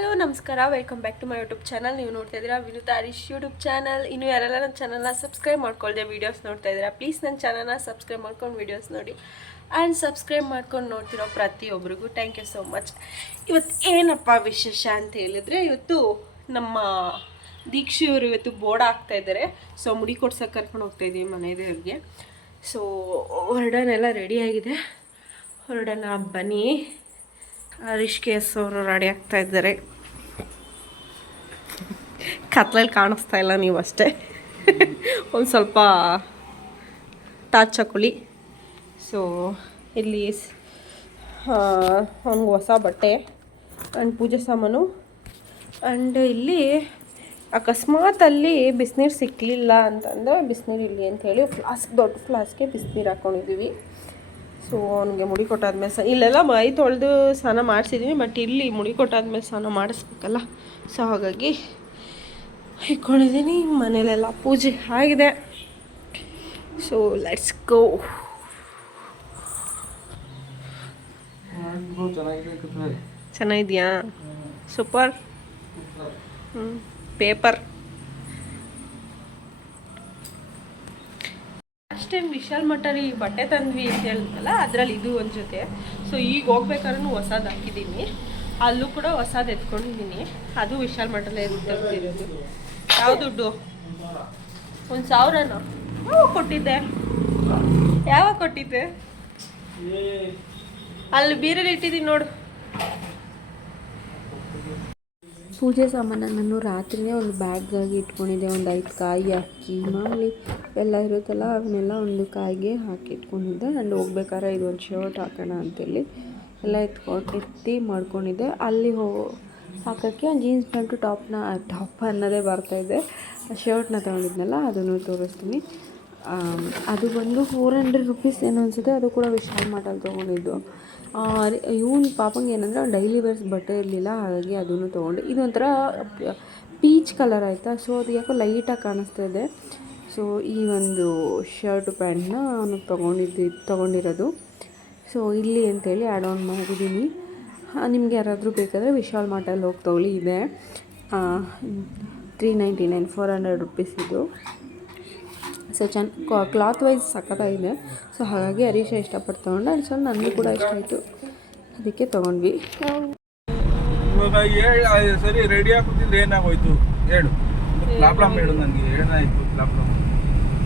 Hello ನಮಸ್ಕಾರ, welcome back to my YouTube channel. ನೀವು ನೋಡ್ತಾ ಇದ್ದೀರಾ ವಿನುತಾ ಹರೀಶ್ ಯೂಟ್ಯೂಬ್ ಚಾನಲ್. ಇನ್ನು ಯಾರೆಲ್ಲ ನನ್ನ ಚಾನಲ್ನ ಸಬ್ಸ್ಕ್ರೈಬ್ ಮಾಡ್ಕೊಳ್ದೆ ವೀಡಿಯೋಸ್ ನೋಡ್ತಾ ಇದ್ದೀರಾ, ಪ್ಲೀಸ್ ನನ್ನ ಚಾನಲ್ನ ಸಬ್ಸ್ಕ್ರೈಬ್ ಮಾಡ್ಕೊಂಡು ವೀಡಿಯೋಸ್ ನೋಡಿ. ಆ್ಯಂಡ್ ಸಬ್ಸ್ಕ್ರೈಬ್ ಮಾಡ್ಕೊಂಡು ನೋಡ್ತಿರೋ ಪ್ರತಿಯೊಬ್ಬರಿಗೂ ಥ್ಯಾಂಕ್ ಯು ಸೋ ಮಚ್. ಇವತ್ತು ಏನಪ್ಪ ವಿಶೇಷ ಅಂತ ಹೇಳಿದ್ರೆ, ಇವತ್ತು ನಮ್ಮ ದೀಕ್ಷಿಯವರು ಇವತ್ತು ಬೋರ್ಡ್ ಆಗ್ತಾಯಿದ್ದಾರೆ. ಸೊ ಮುಡಿ ಕೊಡ್ಸೋಕೆ ಕರ್ಕೊಂಡು ಹೋಗ್ತಾಯಿದ್ದೀವಿ ಮನೆ ದೇವ್ರಿಗೆ. ಸೊ ಹೊರಡನೆಲ್ಲ ರೆಡಿಯಾಗಿದೆ, ಹೊರಡನ ಬನ್ನಿ. ಹರೀಶ್ ಕೇಸ್ ಅವರು ರೆಡಿ ಆಗ್ತಾ ಇದ್ದಾರೆ. ಕತ್ಲಲ್ಲಿ ಕಾಣಿಸ್ತಾ ಇಲ್ಲ ನೀವು ಅಷ್ಟೇ. ಒಂದು ಸ್ವಲ್ಪ ಟಾರ್ಚ್ ಹಾಕೊಳ್ಳಿ. ಸೊ ಇಲ್ಲಿ ಅವ್ನಿಗೆ ಹೊಸ ಬಟ್ಟೆ ಆ್ಯಂಡ್ ಪೂಜೆ ಸಾಮಾನು. ಆ್ಯಂಡ್ ಇಲ್ಲಿ ಅಕಸ್ಮಾತ್ ಅಲ್ಲಿ ಬಿಸಿನೀರು ಸಿಕ್ಕಲಿಲ್ಲ ಅಂತಂದರೆ ಬಿಸಿನೀರು ಇಲ್ಲಿ ಅಂಥೇಳಿ ದೊಡ್ಡ ಫ್ಲಾಸ್ಗೆ ಬಿಸಿನೀರು ಹಾಕ್ಕೊಂಡಿದ್ದೀವಿ. ಸೊ ಅವನಿಗೆ ಮುಡಿ ಕೊಟ್ಟಾದ್ಮೇಲೆ ಇಲ್ಲೆಲ್ಲ ಮೈ ತೊಳೆದು ಸ್ನಾನ ಮಾಡಿಸಿದ್ದೀನಿ, ಬಟ್ ಇಲ್ಲಿ ಮುಡಿ ಕೊಟ್ಟಾದ್ಮೇಲೆ ಸ್ನಾನ ಮಾಡಿಸ್ಬೇಕಲ್ಲ. ಸೊ ಹಾಗಾಗಿ ಇಟ್ಕೊಂಡಿದ್ದೀನಿ. ಮನೇಲೆಲ್ಲ ಪೂಜೆ ಆಗಿದೆ. So let's go. ಚೆನ್ನಾಗಿದೆಯಾ? ಸೂಪರ್. ಪೇಪರ್ ಟೈಮ್ ವಿಶಾಲ್ ಮಠರಿ ಬಟ್ಟೆ ತಂದ್ವಿ ಅಂತ ಹೇಳಿದ್ನಲ್ಲ, ಅದರಲ್ಲಿ ಇದು ಒಂದು ಜೊತೆ. ಸೊ ಈಗ ಹೋಗ್ಬೇಕಾದ್ರೂ ಹೊಸದು ಹಾಕಿದ್ದೀನಿ, ಅಲ್ಲೂ ಕೂಡ ಹೊಸದು ಎತ್ಕೊಂಡಿದ್ದೀನಿ. ಅದು ವಿಶಾಲ್ ಮಠಲ್ಲೇ ತೆಗ್ದಿರೋದು. ಯಾವ ದುಡ್ಡು? 1,000ನ? ಯಾವಾಗ ಕೊಟ್ಟಿದ್ದೆ? ಅಲ್ಲಿ ಬೀರಲ್ಲಿ ಇಟ್ಟಿದ್ದೀನಿ ನೋಡು. ಪೂಜೆ ಸಾಮಾನನ್ನು ರಾತ್ರಿಯೇ ಒಂದು ಬ್ಯಾಗಾಗಿ ಇಟ್ಕೊಂಡಿದ್ದೆ. ಒಂದು 5 ಕಾಯಿ ಅಕ್ಕಿ ಮಾಮೂಲಿ ಎಲ್ಲ ಇರುತ್ತಲ್ಲ, ಅವನ್ನೆಲ್ಲ ಒಂದು ಕಾಯಿಗೆ ಹಾಕಿ ಇಟ್ಕೊಂಡಿದ್ದೆ. ಆ್ಯಂಡ್ ಹೋಗ್ಬೇಕಾದ್ರೆ ಇದೊಂದು ಶರ್ಟ್ ಹಾಕೋಣ ಅಂತೇಳಿ ಎಲ್ಲ ಎತ್ತಿ ಮಾಡ್ಕೊಂಡಿದ್ದೆ. ಅಲ್ಲಿ ಹಾಕೋಕ್ಕೆ ಒಂದು ಜೀನ್ಸ್ ಪ್ಯಾಂಟು ಟಾಪ್ ಅನ್ನೋದೇ ಬರ್ತಾಯಿದ್ದೆ. ಶರ್ಟ್ನ ತೊಗೊಂಡಿದ್ನಲ್ಲ ಅದನ್ನು ತೋರಿಸ್ತೀನಿ. ಅದು ಬಂದು 400 ರುಪೀಸ್ ಏನೋ ಅನಿಸುತ್ತೆ. ಅದು ಕೂಡ ವಿಶಾಲ್ ಮಾರ್ಟಲ್ಲಿ ತೊಗೊಂಡಿದ್ದು. ಇವನು ಪಾಪಂಗೆ ಏನಂದರೆ ಅವ್ನು ಡೈಲಿ ವೇರ್ಸ್ ಬಟ್ಟೆ ಇರಲಿಲ್ಲ, ಹಾಗಾಗಿ ಅದನ್ನು ತೊಗೊಂಡೆ. ಇದೊಂಥರ ಪೀಚ್ ಕಲರ್ ಆಯಿತಾ, ಸೊ ಅದು ಯಾಕೋ ಲೈಟಾಗಿ ಕಾಣಿಸ್ತಾ ಇದೆ. ಸೊ ಈ ಒಂದು ಶರ್ಟು ಪ್ಯಾಂಟ್ನ ಅವನು ತೊಗೊಂಡಿರೋದು. ಸೊ ಇಲ್ಲಿ ಅಂತೇಳಿ ಆ್ಯಡ್ ಆನ್ ಮಾಡಿದ್ದೀನಿ. ನಿಮ್ಗೆ ಯಾರಾದರೂ ಬೇಕಾದರೆ ವಿಶಾಲ್ ಮಾರ್ಟಲ್ಲಿ ಹೋಗಿ ತೊಗೊಳ್ಳಿ. ಇದೆ 399, 400 ರುಪೀಸ್ ಇದು. ಸೊ ಕ್ಲಾತ್ ವೈಸ್ ಸಖತ್ತಾಗಿದೆ. ಸೊ ಹಾಗಾಗಿ ಹರೀಶ ಇಷ್ಟಪಟ್ಟು ತೊಗೊಂಡೆ. ಆ್ಯಂಡ್ ಸೊ ನನಗೂ ಕೂಡ ಇಷ್ಟ ಆಯಿತು, ಅದಕ್ಕೆ ತೊಗೊಂಡ್ವಿ. ಇವಾಗ ಸರಿ ರೆಡಿ ಆಗ್ತಿದ್ರೆ ಏನಾಗೋಯ್ತು ಹೇಳು, ಪ್ರಾಬ್ಲಮ್ ಹೇಳು ನನಗೆ. ಏನಾಯಿತು ಪ್ರಾಬ್ಲಮ್?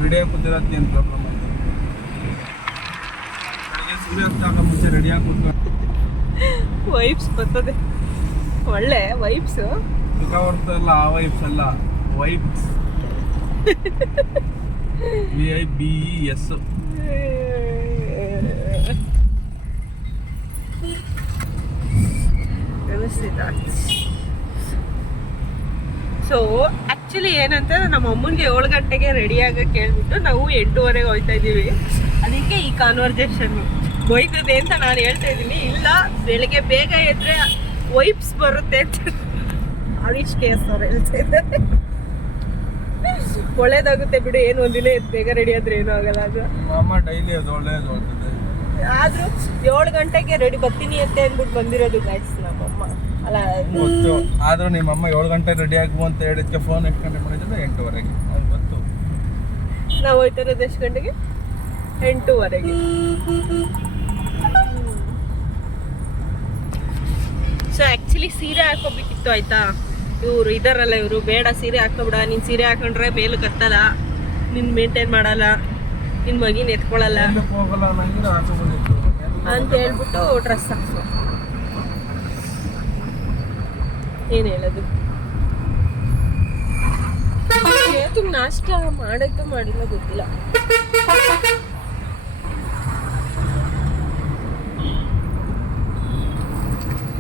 ರೆಡಿ ಆಗ್ತಿರೋದು ಏನು ಪ್ರಾಬ್ಲಮ್ ಅಂತ ನನಗೆ ಸೂರ್ಯ ಆಗ್ತಾಗ ಮುಂಚೆ ರೆಡಿ ಆಗ್ಬಿಟ್ಟು ವೈಬ್ಸ್ ಬರ್ತದೆ, ಒಳ್ಳೆ ವೈಬ್ಸ್. ಸುಖ ಬರ್ತಲ್ಲ, ಆ ವೈಬ್ಸ್ ಅಲ್ಲ, ವೈಬ್ಸ್. VIBES. ಸೊ ಆ್ಯಕ್ಚುಲಿ ಏನಂತಂದ್ರೆ ನಮ್ಮ ಅಮ್ಮನಿಗೆ 7 ಗಂಟೆಗೆ ರೆಡಿ ಆಗಕ್ಕೆ ಹೇಳ್ಬಿಟ್ಟು ನಾವು 8:30 ಹೋಗ್ತಾ ಇದ್ದೀವಿ. ಅದಕ್ಕೆ ಈ ಕಾನ್ವರ್ಜೇಷನ್ ಬೈತದೆ ಅಂತ ನಾನು ಹೇಳ್ತಾ ಇದ್ದೀನಿ. ಇಲ್ಲ, ಬೆಳಗ್ಗೆ ಬೇಗ ಎದ್ರೆ ವೈಬ್ಸ್ ಬರುತ್ತೆ ಅಂತ ಹರೀಶ್ ಕೇಸ್ ಅವ್ರು ಹೇಳ್ತಾ ಇದ್ದಾರೆ. ಒಳ್ಳೇದಾಗುತ್ತೆ ಬಿಡು, ಏನು ಒಂದಿನ ಬೇಗ ರೆಡಿ ಆದ್ರೆ ಏನೂ ಆಗಲ್ಲ. ಅದು ಅಮ್ಮ ಡೈಲಿ ಅದು ಒಳ್ಳೇದು ಹೋಗ್ತದೆ. ಆದರೂ 7 ಗಂಟೆಗೆ ರೆಡಿ ಬರ್ತೀನಿ ಅಂತ ಅಂದ್ಬಿಟ್ಟು ಬಂದಿರೋದು ಗೈಸ್ ನಮ್ಮಮ್ಮ. ಅಲ್ಲ ಗೊತ್ತು, ಆದರೂ ನಿಮ್ಮಮ್ಮ 7 ಗಂಟೆ ರೆಡಿ ಆಗು ಅಂತ ಹೇಳಿದ್ಕೆ ಫೋನ್ ಎಷ್ಟು ಗಂಟೆ ಮಾಡಿದ್ರೆ 8:00ವರೆಗೆ. ಅದು ಗೊತ್ತು. ನಾವು ಹೋಯ್ತಾ ಇರೋದು ಎಷ್ಟು ಗಂಟೆಗೆ? 8:00ವರೆಗೆ. ಸೊ ಆ್ಯಕ್ಚುಲಿ ಸೀರೆ ಹಾಕೋಬೇಕಿತ್ತು ಆಯಿತಾ. ಇವರು ಇದಾರಲ್ಲ, ಇವರು ಬೇಡ ಸೀರೆ ಹಾಕೋಬಿಡ, ನೀನು ಸೀರೆ ಹಾಕೊಂಡ್ರೆ ಮೇಲು ಕತ್ತಲ್ಲ, ನಿನ್ನ ಮೇಂಟೈನ್ ಮಾಡಲ್ಲ, ನಿನ್ನ ಮಗಿನ ಎತ್ಕೊಳ್ಳಲ್ಲ ಅಂತ ಹೇಳ್ಬಿಟ್ಟು ಡ್ರೆಸ್ ಹಾಕ್ಸೋ. ಏನು ಹೇಳೋದು? ಇವತ್ತು ನಾಷ್ಟ ಮಾಡೈತೋ ಮಾಡಿಲ್ಲ ಗೊತ್ತಿಲ್ಲ.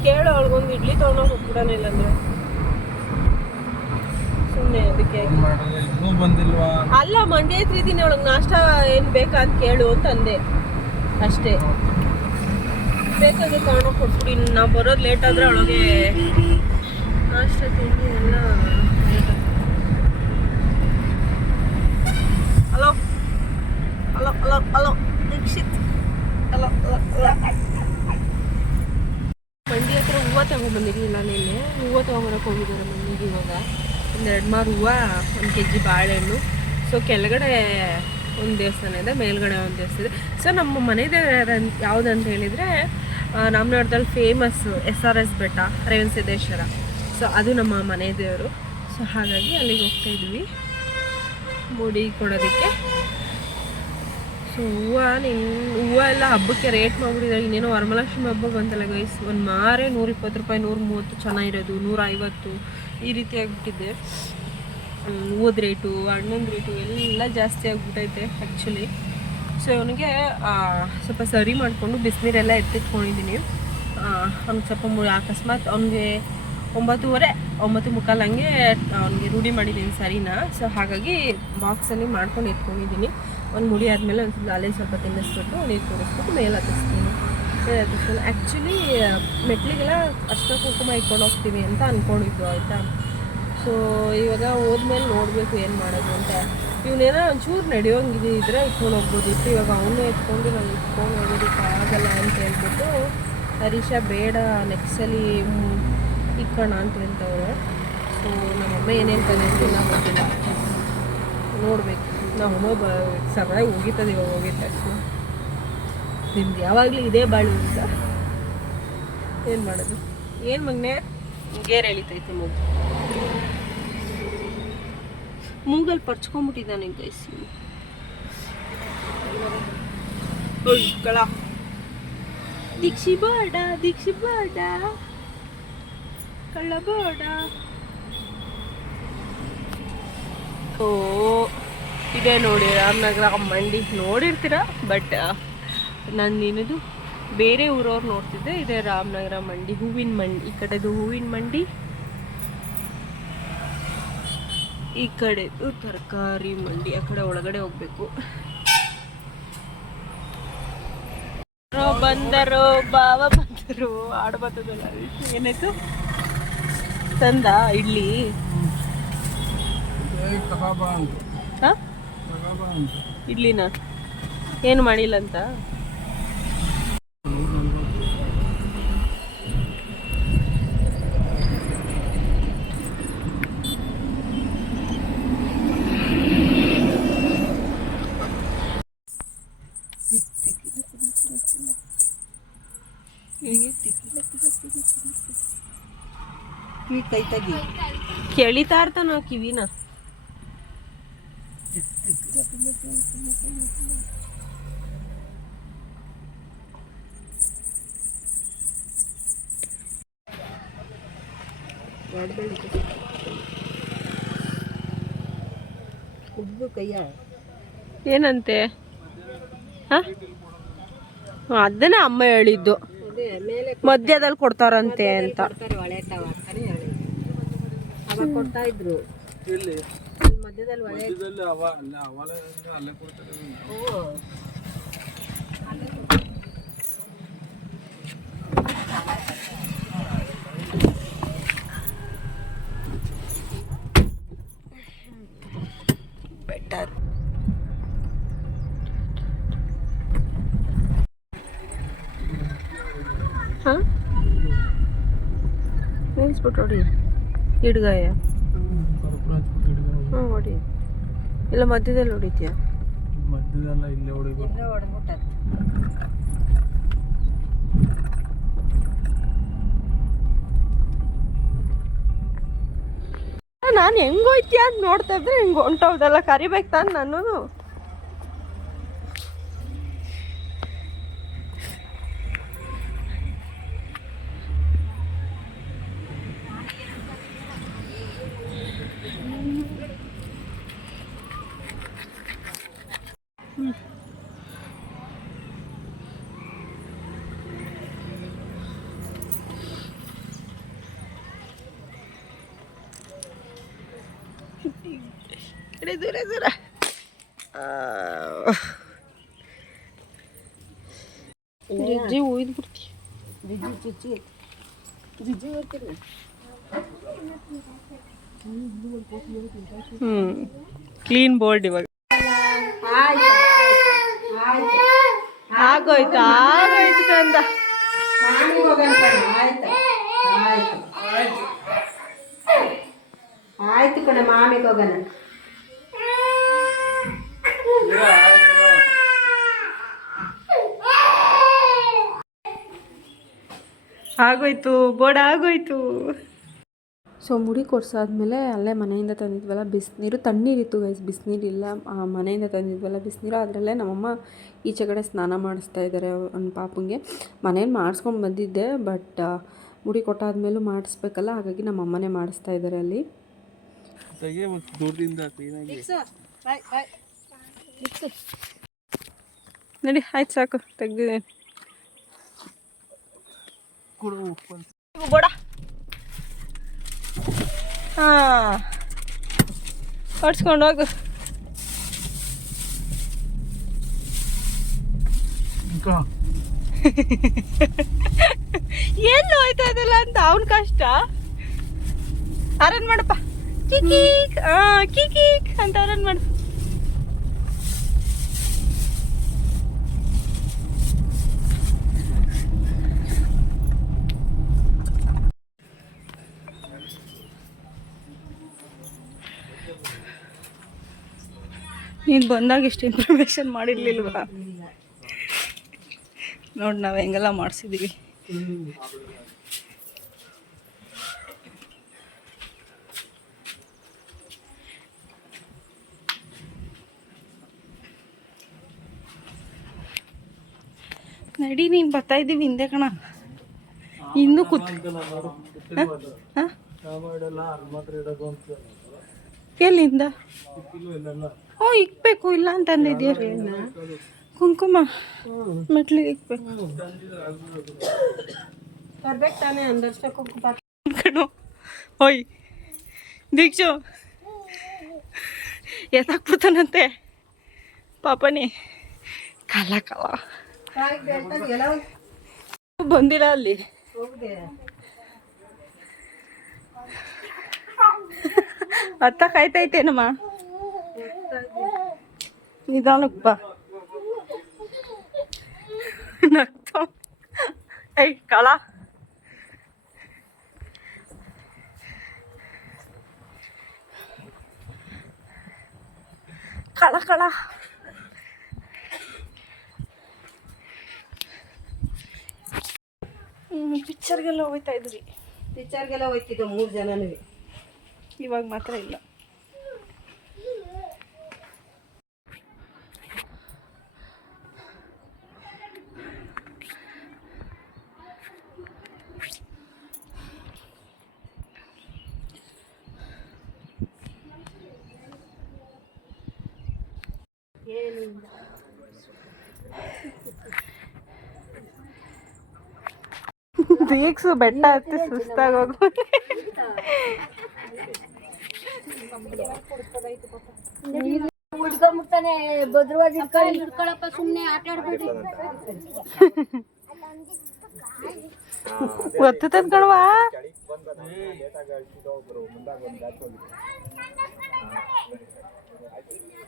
ಕೇಳು ಅವಳಿಗೊಂದು ಇಡ್ಲಿ ತೊಗೊಂಡೋಗಿ ಹೋಗ್ಬಿಡೋಣ, ಇಲ್ಲಾಂದ್ರೆ ಸುಮ್ಮನೆ ಅದಕ್ಕೆ. ಅಲ್ಲ, ಮಂಡ್ಯ ಇದ್ದೀನಿ, ಅವಳಿಗೆ ನಾಷ್ಟ ಏನು ಬೇಕಾ ಅಂತ ಕೇಳು ಅಂತ ಅಂದೆ ಅಷ್ಟೇ. ಬೇಕಾದ್ರೆ ತೊಗೊಂಡೋಗಿ ಕೊಟ್ಬಿಡಿ. ನಾವು ಬರೋದು ಲೇಟ್ ಆದರೆ ಅವಳಿಗೆ ನಾಷ್ಟ ತಿಂಡಿ ಎಲ್ಲ late. Hello hello hello hello Dikshit, hello hello. Mandya ಹತ್ರ ಹೂವು ತಗೊಂಡ್ಬಂದಿರಲಿಲ್ಲ ನಿನ್ನೆ. ಹೂವು ತೊಗೊಂಬರಕ್ಕೆ ಹೋಗಿದ್ದಾರೆ ಮಮ್ಮಿಗೆ ಇವಾಗ. ಒಂದೆರಡು ಮಾರು ಹೂವು, 1 kg ಬಾಳೆಹಣ್ಣು. ಸೊ ಕೆಳಗಡೆ ಒಂದು ದೇವಸ್ಥಾನ ಇದೆ, ಮೇಲ್ಗಡೆ ಒಂದು ದೇವಸ್ಥಾನ ಇದೆ. ಸೊ ನಮ್ಮ ಮನೆ ದೇವರ ಯಾವುದಂತ ಹೇಳಿದರೆ ರಾಮನಗರದಲ್ಲಿ ಫೇಮಸ್ಸು SRS ಬೆಟ್ಟ, ರೇವಣಸಿದ್ದೇಶ್ವರ. ಸೊ ಅದು ನಮ್ಮ ಮನೆ ದೇವರು. ಸೊ ಹಾಗಾಗಿ ಅಲ್ಲಿಗೆ ಹೋಗ್ತಾಯಿದ್ವಿ ಮುಡಿ ಕೊಡೋದಕ್ಕೆ. ಸೊ ಹೂವು ಎಲ್ಲ ಹಬ್ಬಕ್ಕೆ ರೇಟ್ ಮಾಡಿಬಿಟ್ಟಿದ್ದಾರೆ. ಇನ್ನೇನೋ ವರಮಹಾಲಕ್ಷ್ಮಿ ಹಬ್ಬ ಬಂತಲ್ಲ ಗೈಸ್, ಒಂದು ಮಾರೇ 120 ರೂಪಾಯಿ, 130 ಚೆನ್ನಾಗಿರೋದು 150 ಈ ರೀತಿ ಆಗಿಬಿಟ್ಟಿದೆ. ಹೂವದ ರೇಟು, ಹಣ್ಣೊಂದು ರೇಟು ಎಲ್ಲ ಜಾಸ್ತಿ ಆಗಿಬಿಟ್ಟೈತೆ ಆ್ಯಕ್ಚುಲಿ. ಸೊ ಇವನಿಗೆ ಸ್ವಲ್ಪ ಸರಿ ಮಾಡಿಕೊಂಡು ಬಿಸಿನೀರೆಲ್ಲ ಎತ್ತಿಟ್ಕೊಂಡಿದ್ದೀನಿ. ಅವ್ನಿಗೆ ಸ್ವಲ್ಪ ಅಕಸ್ಮಾತ್ ಅವ್ನಿಗೆ 9:30, 9:45 ಹಂಗೆ ಅವ್ನಿಗೆ ರೂಢಿ ಮಾಡಿದ್ದೀನಿ ಸರಿನಾ. ಸೊ ಹಾಗಾಗಿ ಬಾಕ್ಸಲ್ಲಿ ಮಾಡ್ಕೊಂಡು ಎತ್ಕೊಂಡಿದ್ದೀನಿ. ಒಂದು ಮುಡಿ ಆದಮೇಲೆ ಒಂದು ಸ್ವಲ್ಪ ಅಲ್ಲೇ ಸ್ವಲ್ಪ ತಿನ್ನಿಸ್ಬಿಟ್ಟು ನೀರು ತೋರಿಸ್ಬಿಟ್ಟು ಮೇಲೆ ಹತ್ತಿಸ್ತೀನಿ. ಆ್ಯಕ್ಚುಲಿ ಮೆಟ್ಲಿಗೆಲ್ಲ ಅಷ್ಟು ಕುಂಕುಮ ಇಟ್ಕೊಂಡು ಹೋಗ್ತೀವಿ ಅಂತ ಅಂದ್ಕೊಂಡಿದ್ದು ಆಯಿತಾ. ಸೊ ಇವಾಗ ಹೋದ್ಮೇಲೆ ನೋಡಬೇಕು ಏನು ಮಾಡೋದು ಅಂತ. ಇವನೇನೋ ಒಂಚೂರು ನಡೆಯೋಂಗಿದ್ರೆ ಇಟ್ಕೊಂಡು ಹೋಗ್ಬೋದಿತ್ತು. ಇವಾಗ ಅವನ್ನೇ ಎತ್ಕೊಂಡು ನಾವು ಇಟ್ಕೊಂಡು ಹೋಗೋದಕ್ಕೆ ಆಗಲ್ಲ ಅಂತ ಹೇಳ್ಬಿಟ್ಟು ಹರೀಶ ಬೇಡ ನೆಕ್ಸ್ಟಲ್ಲಿ ಇಕ್ಕೋಣ ಅಂತ ಹೇಳ್ತವ್ರೆ. ಸೊ ನಮ್ಮಮ್ಮ ಏನೇನು ತಂದೆ ಅಂತ ಇನ್ನೂ ಗೊತ್ತಿಲ್ಲ, ನೋಡಬೇಕು. ನಮ್ಮಮ್ಮ ಸರಿಯಾಗಿ ಹೋಗಿರ್ತದೆ ಇವಾಗ ಹೋಗಿದ ತಕ್ಷಣ. ನಿಮ್ದು ಯಾವಾಗಲೂ ಇದೇ ಬಾಳು ಅಂತ ಏನು ಮಾಡೋದು. ಏನು ಮಗನೇ ಗೇರ್ ಎಳಿತೈತೆ ಮೂಗಲ್ಲಿ ಪರ್ಚ್ಕೊಂಡ್ಬಿಟ್ಟಿದ್ದಾನೆ ಗೈಸ್. ದೀಕ್ಷಿ ಬೇಡ ಕಳ್ಳ ಬೇಡ. ಓ ಇದೆ ನೋಡಿ ರಾಮನಗರ ಮಂಡಿ ನೋಡಿರ್ತೀರ, ಬಟ್ ನಾನು ಏನದು ಬೇರೆ ಊರವ್ರು ನೋಡ್ತಿದ್ದೆ. ಇದೆ ರಾಮನಗರ ಮಂಡಿ, ಹೂವಿನ ಮಂಡಿ. ಈ ಕಡೆದು ಹೂವಿನ ಮಂಡಿ, ಈ ಕಡೆದು ತರಕಾರಿ ಮಂಡಿ. ಆ ಕಡೆ ಒಳಗಡೆ ಹೋಗ್ಬೇಕು. ಬಂದರು ಬಾವ ಬಂದರು ಆಡು ಬರ್ತದಲ್ಲ. ಏನಾಯ್ತು ತಂದ ಇಡ್ಲಿ? ಇಡ್ಲಿನ ಏನು ಮಾಡಿಲ್ಲ ಅಂತ. ಕೇಳಿತಾ ಇರ್ತಾನ ಕಿವಿನ. ಏನಂತೆ? ಅದನ್ನೇ ಅಮ್ಮ ಹೇಳಿದ್ದು, ಮಧ್ಯದಲ್ಲಿ ಕೊಡ್ತಾರಂತೆ ಅಂತ. ಕೊಡ್ತಾ ಇದ್ರು ಮಧ್ಯದಲ್ಲಿ ಬೆಟರ್. ಹಾಂ ನಿಲ್ಲಿಸ್ಬಿಟ್ಟು ಹೊಡಿ ಹಿಡ್ಗಾಯ. ಹಾಂ ಹೊಡಿ. ಇಲ್ಲ ಮಧ್ಯದಲ್ಲಿ ಹೊಡಿತೀಯ? ಮಧ್ಯದಲ್ಲ, ಇಲ್ಲೇ ಹೊಡಿಬೇಕು. ನಾನು ಹೆಂಗೋಯ್ತೀಯ ಅಂತ ನೋಡ್ತಾ ಇದ್ರೆ ಹಿಂಗೆ ಹೊಂಟೋದಲ್ಲ. ಕರಿಬೇಕು ತಾನು ನಾನು. ದೂರ ದೂರ. ಜಿಜ್ಜಿ ಉಯ್ದು ಬಿಡ್ತಿ. ಕ್ಲೀನ್ ಬೋರ್ಡ್ ಇವಾಗ ಆಗೋಯ್ತು ಆಗೋಯ್ತು ಕಂದ. ಆಯ್ತು ಕಣಮ್ಮ ಆಮೇಲೆ ಹೋಗೋಣ. ಆಗೋಯ್ತು ಬೋಡ ಆಗೋಯ್ತು. ಸೊ ಮುಡಿ ಕೊಡ್ಸಾದ್ಮೇಲೆ ಅಲ್ಲೇ ಮನೆಯಿಂದ ತಂದಿದ್ವಲ್ಲ ಬಿಸಿನೀರು, ತಣ್ಣೀರಿತ್ತು ಗೈಸ್, ಬಿಸಿನೀರಿಲ್ಲ. ಮನೆಯಿಂದ ತಂದಿದ್ವಲ್ಲ ಬಿಸಿನೀರು, ಅದರಲ್ಲೇ ನಮ್ಮಮ್ಮ ಈಚೆ ಕಡೆ ಸ್ನಾನ ಮಾಡಿಸ್ತಾ ಇದ್ದಾರೆ ಒಂದು ಪಾಪುಂಗೆ. ಮನೇಲಿ ಮಾಡಿಸ್ಕೊಂಡು ಬಂದಿದ್ದೆ, ಬಟ್ ಮುಡಿ ಕೊಟ್ಟಾದ್ಮೇಲೂ ಮಾಡಿಸ್ಬೇಕಲ್ಲ, ಹಾಗಾಗಿ ನಮ್ಮಮ್ಮನೇ ಮಾಡಿಸ್ತಾ ಇದ್ದಾರೆ ಅಲ್ಲಿ. ನಡಿ ಆಯ್ತು ಸಾಕು, ತೆಗ್ದಿದ್ದೀನಿ. ಬೋಡ ಹಾಂ ಹೊಡ್ಸ್ಕೊಂಡು ಹೋಗು. ಏನು ಹೋಯ್ತಾ ಇದಲ್ಲ ಅಂತ ಅವನ ಕಷ್ಟ. ಆರನ್ ಮಾಡಪ್ಪ, ಕಿಕೀಕ್ ಕಿಕೀಕ್ ಅಂತ ಆರನ್ ಮಾಡು. ನೀನು ಬಂದಾಗ ಇಷ್ಟು ಇನ್ಫಾರ್ಮೇಷನ್ ಮಾಡಿರ್ಲಿಲ್ವಾ? ನೋಡಿ ನಾವು ಹೆಂಗೆಲ್ಲ ಮಾಡಿಸಿದ್ದೀವಿ. ನಡಿ, ನೀನು ಬರ್ತಾ ಇದ್ದೀವಿ ಹಿಂದೆ ಕಣ. ಇನ್ನೂ ಎಲ್ಲಿಂದ? ಹ್ಞೂ ಇಕ್ಬೇಕು, ಇಲ್ಲ ಅಂತ ಅಂದಿದ್ಯಾ? ಕುಂಕುಮ ಮೆಟ್ಲಿಗೆ ಇಕ್ಬೇಕು ಬರ್ಬೇಕು ತಾನೇ, ಒಂದಷ್ಟು ಕುಂಕುಮ ಕಣೋ. ಓಯ್ ದೀಕ್ಷು ಎತ್ತಾಕ್ಬಿಡ್ತಾನಂತೆ ಪಾಪನಿ. ಕಾಲ ಕಾಲ ಬಂದಿಲ್ಲ ಅಲ್ಲಿ. ಅತ್ತ ಕಾಯ್ತೈತೇನಮ್ಮ, ನಿಧಾನಕ್ಕೆ ಬಾ. ನಗ್ತಾ ಐ ಕಳ. ಕಳ ಕಳ ಪಿಕ್ಚರ್ಗೆಲ್ಲ ಹೋಗ್ತಾ ಇದ್ರಿ. ಪಿಕ್ಚರ್ಗೆಲ್ಲ ಹೋಯ್ತಿದ್ದೋ 3 ಜನನೂ. ಇವಾಗ ಮಾತ್ರ ಇಲ್ಲ. ದೀಕ್ಷು ಬೆಟ್ಟ ಹತ್ತಿ ಸುಸ್ತಾಗೋಗು. ಉಳ್ಕೊಂಡ್ಬಿಡ್ತಾನೆ ಭದ್ರವಾಗಿ ಇಟ್ಕೊಳಪ್ಪ, ಸುಮ್ಮನೆ ಆಟ ಆಡ್ಬೇಡಿ. ಒತ್ತು ತಂದ್ಕೊಳ್ವಾ.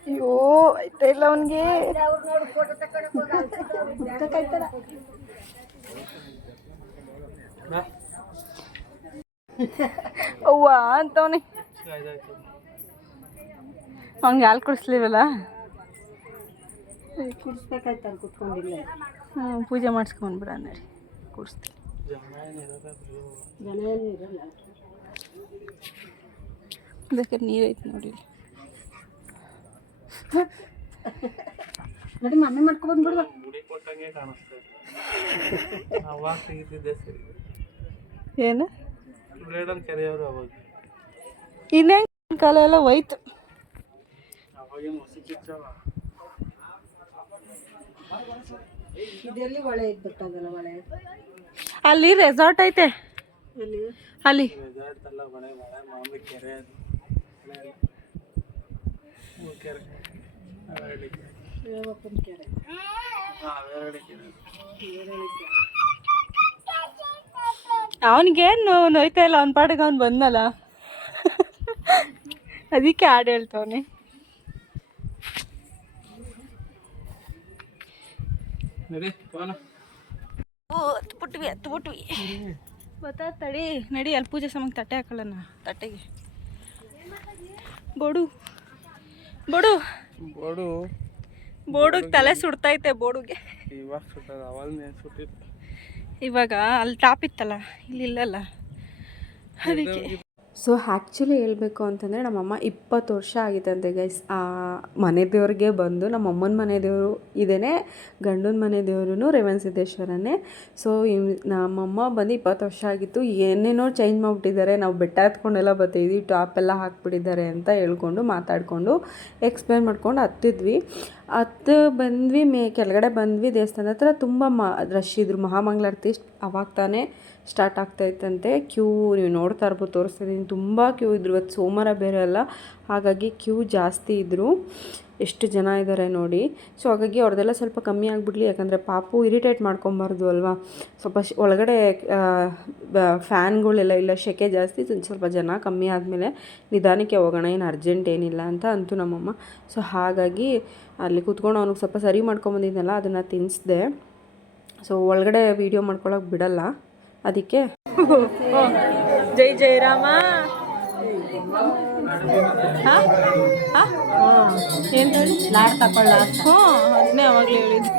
ಅಯ್ಯೋ ಆಯ್ತಾ ಇಲ್ಲ ಅವನಿಗೆ. ಅವ್ವ ಅಂತವನಿ. ಅವ್ನಿಗೆ ಹಾಲು ಕುಡಿಸ್ಲಿವಲ್ಲ, ಕುಡಿಸ್ಬೇಕಾಯ್ತು ಅಲ್ಲಿ ಕುತ್ಕೊಂಡಿಲ್ಲ. ಪೂಜೆ ಮಾಡಿಸ್ಕೊಂಡ್ಬಿಡ ನಡಿ, ಕುಡಿಸ್ತೀನಿ. ಜನ ಏನು ಇರಲ್ಲ. ಬೇಕಾದ್ರೆ ನೀರೈತೆ ನೋಡಿ. ನೋಡಿ ಮಮ್ಮಿ ಮಾಡ್ಕೊಬಂದ್ಬಿಡುವ. ಏನು ಇನ್ನೇ ಕಾಲ ಎಲ್ಲ ಹೋಯ್ತು. ಇದೆಲ್ಲಿ ಹೊಳೆ ಇದ್ಬಿಟ್ಟದಲ್ಲ, ಹೊಳೆ ಅಲ್ಲಿ ರೆಸಾರ್ಟ್ ಐತೆ. ಅಲ್ಲಿ ಅವನಿಗೇನು ನೋಯ್ತಾ ಇಲ್ಲ, ಅವ್ನ ಪಾಟಿಗೆ ಅವ್ನು ಬಂದಲ್ಲ, ಅದಕ್ಕೆ ಹಾಡು ಹೇಳ್ತವನೆ. ಹತ್ಬಿಟ್ವಿ ತಡಿ ನಡಿ. ಅಲ್ಲಿ ಪೂಜೆ ಸಮಕ್ಕೆ ತಟ್ಟೆ ಹಾಕೊಳ್ಳೋಣ, ತಟ್ಟೆಗೆ ಬೋಡು ಬೋಡು ಬೋಡು ಬೋಡುಗೆ ತಲೆ ಸುಡ್ತೈತೆ ಬೋಡುಗೆ. ಇವಾಗ ಸುಟ್ಟದ, ಅವಾಗ ಸುಟ್ಟಿತ್ತು. ಇವಾಗ ಅಲ್ಲಿ ಟಾಪ್ ಇತ್ತಲ್ಲ, ಇಲ್ಲಿ ಇಲ್ಲಲ್ಲ, ಅದಕ್ಕೆ. ಸೊ ಆ್ಯಕ್ಚುಲಿ ಹೇಳಬೇಕು ಅಂತಂದರೆ ನಮ್ಮಮ್ಮ 20 ವರ್ಷ ಆಗಿತ್ತಂತೆ ಗೈಸ್ ಆ ಮನೆ ದೇವ್ರಿಗೆ ಬಂದು. ನಮ್ಮಮ್ಮನ ಮನೆ ದೇವರು ಇದೇ, ಗಂಡನ ಮನೆ ದೇವರು ರೇವಣಸಿದ್ದೇಶ್ವರನೇ. ಸೊ ನಮ್ಮಮ್ಮ ಬಂದು 20 ವರ್ಷ ಆಗಿತ್ತು. ಏನೇನೋ ಚೇಂಜ್ ಮಾಡಿಬಿಟ್ಟಿದ್ದಾರೆ, ನಾವು ಬೆಟ್ಟ ಹತ್ಕೊಂಡೆಲ್ಲ ಬರ್ತಿದ್ವಿ, ಟಾಪ್ ಎಲ್ಲ ಹಾಕ್ಬಿಟ್ಟಿದ್ದಾರೆ ಅಂತ ಹೇಳ್ಕೊಂಡು ಮಾತಾಡಿಕೊಂಡು ಎಕ್ಸ್ಪ್ಲೇನ್ ಮಾಡ್ಕೊಂಡು ಹತ್ತಿದ್ವಿ. ಬಂದ್ವಿ, ಕೆಳಗಡೆ ಬಂದ್ವಿ. ದೇವಸ್ಥಾನದ ಹತ್ರ ತುಂಬ ರಶ್ ಇದ್ರು. ಮಹಾಮಂಗಳಾರತಿ ಅವಾಗ ತಾನೇ ಸ್ಟಾರ್ಟ್ ಆಗ್ತಾಯಿತ್ತಂತೆ. ಕ್ಯೂ ನೀವು ನೋಡ್ತಾ ಇರ್ಬೋದು, ತೋರಿಸ್ತಿದ್ದೀನಿ, ತುಂಬ ಕ್ಯೂ ಇದ್ರು. ಇವತ್ತು ಸೋಮವಾರ ಬೇರೆ ಅಲ್ಲ, ಹಾಗಾಗಿ ಕ್ಯೂ ಜಾಸ್ತಿ ಇದ್ದರು. ಎಷ್ಟು ಜನ ಇದ್ದಾರೆ ನೋಡಿ. ಸೊ ಹಾಗಾಗಿ ಅವ್ರದ್ದೆಲ್ಲ ಸ್ವಲ್ಪ ಕಮ್ಮಿ ಆಗಿಬಿಡ್ಲಿ, ಯಾಕಂದರೆ ಪಾಪು ಇರಿಟೇಟ್ ಮಾಡ್ಕೊಬಾರ್ದು ಅಲ್ವಾ. ಸ್ವಲ್ಪ ಒಳಗಡೆ ಫ್ಯಾನ್ಗಳೆಲ್ಲ ಇಲ್ಲ, ಸೆಕೆ ಜಾಸ್ತಿ. ಸ್ವಲ್ಪ ಜನ ಕಮ್ಮಿ ಆದಮೇಲೆ ನಿಧಾನಕ್ಕೆ ಹೋಗೋಣ, ಏನು ಅರ್ಜೆಂಟ್ ಏನಿಲ್ಲ ಅಂತ ಅಂತು ನಮ್ಮಮ್ಮ. ಸೊ ಹಾಗಾಗಿ ಅಲ್ಲಿ ಕೂತ್ಕೊಂಡು ಅವ್ನಿಗೆ ಸ್ವಲ್ಪ ಸರಿ ಮಾಡ್ಕೊಂಬಂದಿದ್ದೆನಲ್ಲ, ಅದನ್ನು ತಿನ್ನಿಸ್ದೆ. ಸೊ ಒಳಗಡೆ ವೀಡಿಯೋ ಮಾಡ್ಕೊಳಕ್ಕೆ ಬಿಡಲ್ಲ, ಅದಕ್ಕೆ. ಜೈ ಜಯರಾಮ. ಏನು ಹೇಳಿ? ಅದನ್ನೇ ಅವಾಗಲೇ ಹೇಳಿದ್ದು.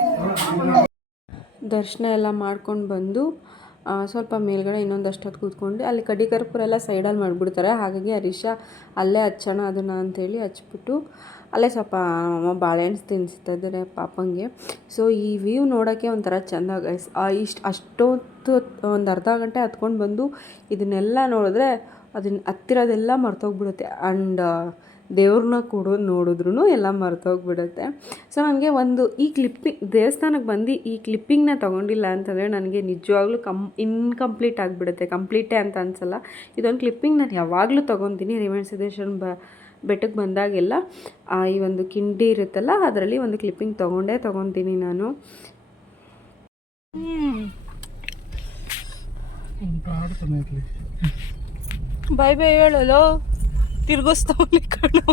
ದರ್ಶನ ಎಲ್ಲ ಮಾಡ್ಕೊಂಡು ಬಂದು ಸ್ವಲ್ಪ ಮೇಲ್ಗಡೆ ಇನ್ನೊಂದಷ್ಟು ಹೊತ್ತು ಕೂತ್ಕೊಂಡು, ಅಲ್ಲಿ ಕಡ್ಡಿ ಕರ್ಪೂರ ಎಲ್ಲ ಸೈಡಲ್ಲಿ ಮಾಡಿಬಿಡ್ತಾರೆ. ಹಾಗಾಗಿ ಹರೀಶ ಅಲ್ಲೇ ಹಚ್ಚೋಣ ಅದನ್ನು ಅಂಥೇಳಿ ಹಚ್ಬಿಟ್ಟು ಅಲ್ಲೇ ಸ್ವಲ್ಪ ಬಾಳೆಹಣ್ಣು ತಿನ್ನಿಸ್ತಾ ಇದ್ದಾರೆ ಪಾಪಂಗೆ. ಸೊ ಈ ವ್ಯೂ ನೋಡೋಕ್ಕೆ ಒಂಥರ ಚೆಂದ ಗೈಸ್. ಅಷ್ಟೊತ್ತು ಒಂದು ಅರ್ಧ ಗಂಟೆ ಹತ್ಕೊಂಡು ಬಂದು ಇದನ್ನೆಲ್ಲ ನೋಡಿದ್ರೆ ಅದನ್ನ ಹತ್ತಿರೋದೆಲ್ಲ ಮರ್ತೋಗ್ಬಿಡುತ್ತೆ. ಆ್ಯಂಡ್ ದೇವ್ರನ್ನ ಕೂಡ ನೋಡಿದ್ರೂ ಎಲ್ಲ ಮರ್ತೋಗ್ಬಿಡುತ್ತೆ. ಸೊ ನನಗೆ ಈ ದೇವಸ್ಥಾನಕ್ಕೆ ಬಂದು ಈ ಕ್ಲಿಪ್ಪಿಂಗ್ನ ತೊಗೊಂಡಿಲ್ಲ ಅಂತಂದರೆ ನನಗೆ ನಿಜವಾಗ್ಲೂ ಇನ್ಕಂಪ್ಲೀಟ್ ಆಗಿಬಿಡುತ್ತೆ. ಕಂಪ್ಲೀಟೇ ಅಂತ ಅನಿಸಲ್ಲ. ಇದೊಂದು ಕ್ಲಿಪ್ಪಿಂಗ್ ನಾನು ಯಾವಾಗಲೂ ತೊಗೊತೀನಿ. ರೇವಣಸಿದ್ದೇಶ್ವರ ಬೆಟ್ಟಕ್ಕೆ ಬಂದಾಗೆಲ್ಲ ಈ ಒಂದು ಕಿಂಡಿ ಇರುತ್ತಲ್ಲ, ಅದರಲ್ಲಿ ಒಂದು ಕ್ಲಿಪ್ಪಿಂಗ್ ತೊಗೊತೀನಿ ನಾನು. ಬೈ ಬೈ ಹೇಳಲು ತಿರ್ಗಿಸ್ತಾವಲ್ಲಿ ಕಣ್ಣು.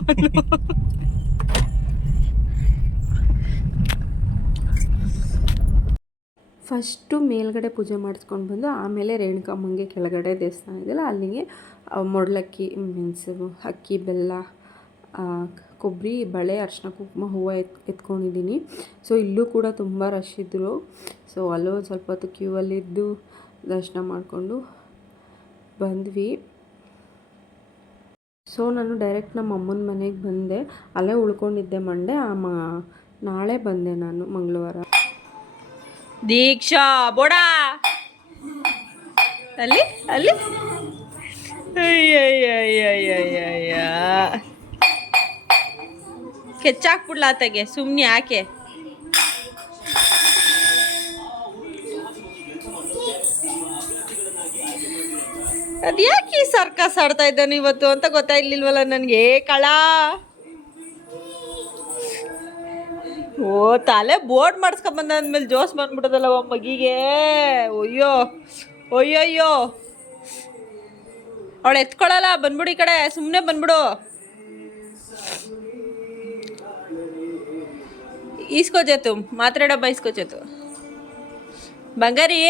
ಫಸ್ಟು ಮೇಲ್ಗಡೆ ಪೂಜೆ ಮಾಡಿಸ್ಕೊಂಡು ಬಂದು ಆಮೇಲೆ ರೇಣುಕಮ್ಮಂಗೆ ಕೆಳಗಡೆ ದೇವಸ್ಥಾನ ಇದೆಯಲ್ಲ ಅಲ್ಲಿಗೆ ಮೊಡ್ಲಕ್ಕಿ ಮೀನ್ಸ್ ಅಕ್ಕಿ, ಬೆಲ್ಲ, ಕೊಬ್ಬರಿ, ಬಳೆ, ಅರಿಶಿನ, ಕುಂಕುಮ, ಹೂವು ಎತ್ಕೊಂಡಿದ್ದೀನಿ. ಸೊ ಇಲ್ಲೂ ಕೂಡ ತುಂಬ ರಶ್ ಇದ್ದರು. ಸೊ ಅಲ್ಲೂ ಸ್ವಲ್ಪ ಹೊತ್ತು ಕ್ಯೂವಲ್ಲಿದ್ದು ದರ್ಶನ ಮಾಡಿಕೊಂಡು ಬಂದ್ವಿ. ಸೊ ನಾನು ಡೈರೆಕ್ಟ್ ನಮ್ಮ ಅಮ್ಮನ ಮನೆಗೆ ಬಂದೆ. ಅಲ್ಲೇ ಉಳ್ಕೊಂಡಿದ್ದೆ ಮಂಡೆ. ನಾಳೆ ಬಂದೆ ನಾನು ಮಂಗಳವಾರ. ದೀಕ್ಷಾ ಬೋಡಾ ಅಲ್ಲಿ ಅಲ್ಲಿ ಅಯ್ಯಯ್ಯಯ್ಯಯ್ಯಯ್ಯ ಕೆಚ್ಚಾಕ್ಬಿಡ್ಲಾತಗೆ ಸುಮ್ಮನೆ ಯಾಕೆ. ಅದ್ಯಾಕೆ ಈ ಸರ್ಕಸ್ ಆಡ್ತಾ ಇದ್ದಾನೆ ಇವತ್ತು ಅಂತ ಗೊತ್ತಾಗ್ಲಿಲ್ವಲ್ಲ ನನಗೆ. ಕಳ ಓ ತಲೆ ಬೋರ್ಡ್ ಮಾಡಿಸ್ಕೊಂಬಂದ ಅಂದಮೇಲೆ ಜೋಸ್ ಬಂದ್ಬಿಟ್ಟದಲ್ಲ ಮಗಿಗೆ. ಅಯ್ಯೋ ಅಯ್ಯಯ್ಯೋ, ಅವಳು ಎತ್ಕೊಳ್ಳಲ್ಲ. ಬಂದ್ಬಿಡು ಈ ಕಡೆ, ಸುಮ್ಮನೆ ಬಂದ್ಬಿಡು. ಈಸ್ಕೋಚೇತು ಮಾತ್ರೆ ಡಬ್ಬ ಈಸ್ಕೋಚೇತು ಬಂಗಾರಿ.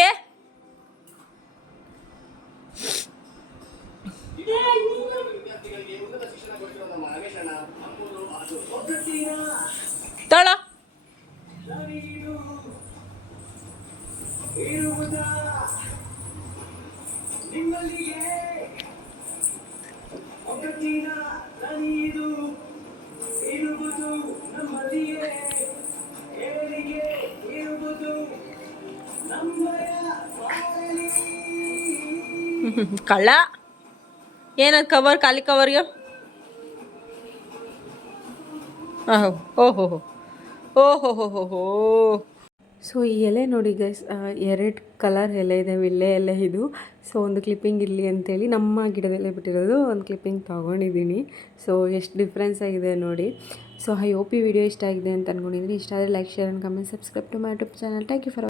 ತಳ ಕಳ್ಳ ಏನದು ಕವರ್, ಖಾಲಿ ಕವರ್ಗೆ. ಓಹೋ ಓಹೋ ಹೋ ಹೋ. ಸೊ ಈ ಎಲೆ ನೋಡಿ ಗೈಸ್, 2 ಕಲರ್ ಎಲೆ ಇದ್ದಾವೆ. ಎಲೆ ಇದು. ಸೊ ಒಂದು ಕ್ಲಿಪ್ಪಿಂಗ್ ಇರಲಿ ಅಂತೇಳಿ ನಮ್ಮ ಗಿಡದಲ್ಲೇ ಬಿಟ್ಟಿರೋದು ಒಂದು ಕ್ಲಿಪ್ಪಿಂಗ್ ತೊಗೊಂಡಿದ್ದೀನಿ. ಸೊ ಎಷ್ಟು ಡಿಫ್ರೆನ್ಸ್ ಆಗಿದೆ ನೋಡಿ. ಸೊ ಐ ಹೋಪ್ ಈ ವಿಡಿಯೋ ಇಷ್ಟ ಆಗಿದೆ ಅಂತ ಅಂದ್ಕೊಂಡಿದ್ದೀನಿ. ಇಷ್ಟ ಆದರೆ like, share and comment, subscribe to my YouTube channel. Thank you for